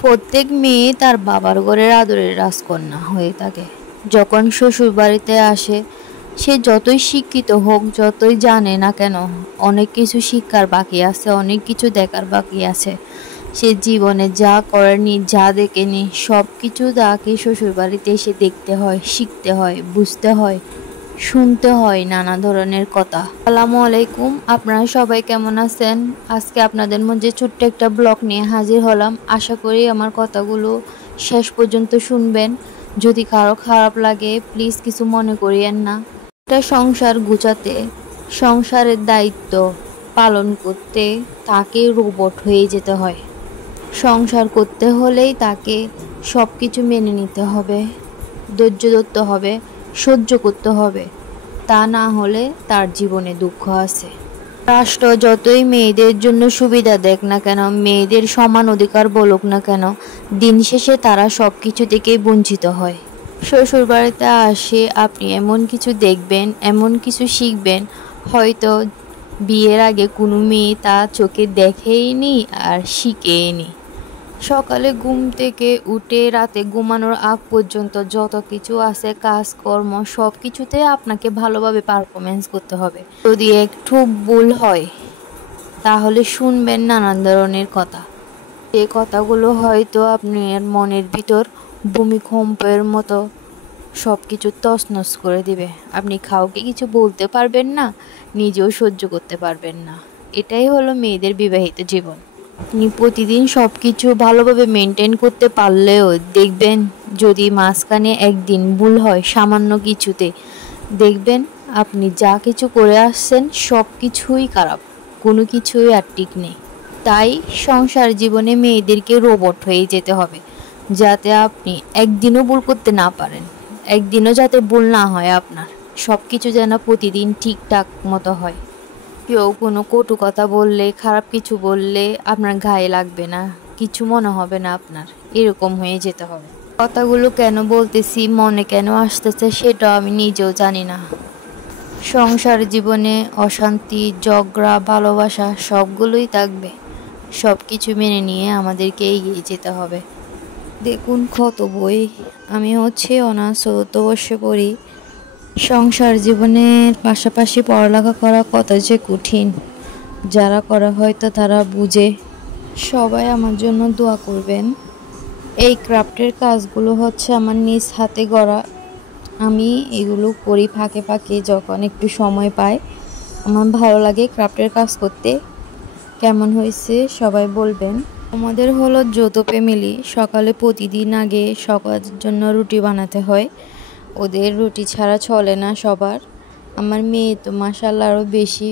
প্রত্যেক মেয়ে তার বাবার ঘরের আদরের রাজকন্যা হয়ে থাকে। যখন শ্বশুর বাড়িতে আসে, সে যতই শিক্ষিত হোক, যতই জানে না কেন, অনেক কিছু শিক্ষার বাকি আছে, অনেক কিছু দেখার বাকি আছে। সে জীবনে যা করেনি, যা দেখেনি, সব কিছু তাকে শ্বশুর বাড়িতে এসে দেখতে হয়, শিখতে হয়, বুঝতে হয়, শুনতে হয় নানা ধরনের কথা। আসসালামু আলাইকুম, আপনারা সবাই কেমন আছেন? আজকে আপনাদের মধ্যে ছোট্ট একটা ব্লগ নিয়ে হাজির হলাম। আশা করি আমার কথাগুলো শেষ পর্যন্ত শুনবেন। যদি কারো খারাপ লাগে প্লিজ কিছু মনে করিয়েন না। একটা সংসার গুছাতে, সংসারের দায়িত্ব পালন করতে তাকে রোবট হয়ে যেতে হয়। সংসার করতে হলেই তাকে সব কিছু মেনে নিতে হবে, ধৈর্য ধরতে হবে, সহ্য করতে হবে। তা না হলে তার জীবনে দুঃখ আছে। রাষ্ট্র যতই মেয়েদের জন্য সুবিধা দেখ না কেন, মেয়েদের সমান অধিকার বলুক না কেন, দিন শেষে তারা সব কিছু থেকেই বঞ্চিত হয়। শ্বশুর বাড়িতে আসে আপনি এমন কিছু দেখবেন, এমন কিছু শিখবেন, হয়তো বিয়ের আগে কোনো মেয়ে তা চোখে দেখেইনি আর শিখেইনি। সকালে ঘুম থেকে উঠে রাতে ঘুমানোর আগ পর্যন্ত যত কিছু আছে, কাজকর্ম, সব কিছুতে আপনাকে ভালোভাবে পারফরমেন্স করতে হবে। যদি একটু ভুল হয় তাহলে শুনবেন নানান ধরনের কথা। এই কথাগুলো হয়তো আপনার মনের ভিতর ভূমিকম্পের মতো সব কিছু তছনছ করে দিবে। আপনি কাউকে কিছু বলতে পারবেন না, নিজেও সহ্য করতে পারবেন না। এটাই হলো মেয়েদের বিবাহিত জীবন। আপনি প্রতিদিন সব কিছু ভালোভাবে মেনটেন করতে পারলেও দেখবেন, যদি মাঝখানে একদিন ভুল হয় সামান্য কিছুতে, দেখবেন আপনি যা কিছু করে আসছেন সব কিছুই খারাপ, কোনো কিছুই আর ঠিক নেই। তাই সংসার জীবনে মেয়েদেরকে রোবট হয়ে যেতে হবে, যাতে আপনি একদিনও ভুল করতে না পারেন, একদিনও যাতে ভুল না হয় আপনার। সব কিছু যেন প্রতিদিন ঠিকঠাক মতো হয়। কেউ কোনো কটু কথা বললে, খারাপ কিছু বললে আপনার গায়ে লাগবে না, কিছু মনে হবে না আপনার, এরকম হয়ে যেতে হবে। কথাগুলো কেন বলতেছি, মনে কেন আসতেছে সেটাও আমি নিজেও জানি না। সংসার জীবনে অশান্তি, ঝগড়া, ভালোবাসা সবগুলোই থাকবে। সব কিছু মেনে নিয়ে আমাদেরকে এগিয়ে যেতে হবে। দেখুন কত বই, আমি অনার্স 4th বর্ষে পড়ি। সংসার জীবনের পাশাপাশি পড়ালেখা করা কত যে কঠিন, যারা করা হয়তো তারা বুঝে। সবাই আমার জন্য দোয়া করবেন। এই ক্রাফটের কাজগুলো আমার নিজ হাতে গড়া। আমি এগুলো করি ফাঁকে ফাঁকে যখন একটু সময় পাই। আমার ভালো লাগে ক্রাফটের কাজ করতে। কেমন হয়েছে সবাই বলবেন। আমাদের হলো যৌথ ফ্যামিলি। সকালে প্রতিদিন আগে সকালের জন্য রুটি বানাতে হয়, ওদের রুটি ছাড়া চলে না সবার। আমার মেয়ে তো মাশাআল্লাহ আরও বেশি,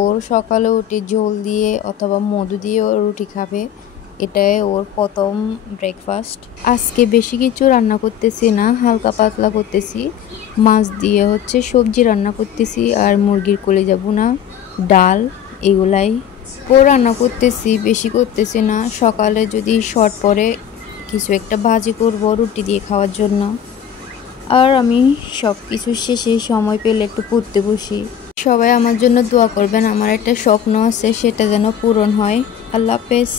ওর সকালে উঠে ঝোল দিয়ে অথবা মধু দিয়ে ও রুটি খাবে, এটাই ওর প্রথম ব্রেকফাস্ট। আজকে বেশি কিছু রান্না করতেছি না, হালকা পাতলা করতেছি। মাছ দিয়ে সবজি রান্না করতেছি আর মুরগির কলিজা ভুনা, ডাল, এগুলাই ও রান্না করতেছি, বেশি করতেছি না। সকালে যদি শর্ট পরে কিছু একটা ভাজি করব রুটি দিয়ে খাওয়ার জন্য। আর আমি সব কিছু শেষে সময় পেলে একটু পড়তে বসি। সবাই আমার জন্য দোয়া করবেন। আমার একটা স্বপ্ন আছে, সেটা যেন পূরণ হয়। আল্লাহ হাফেজ।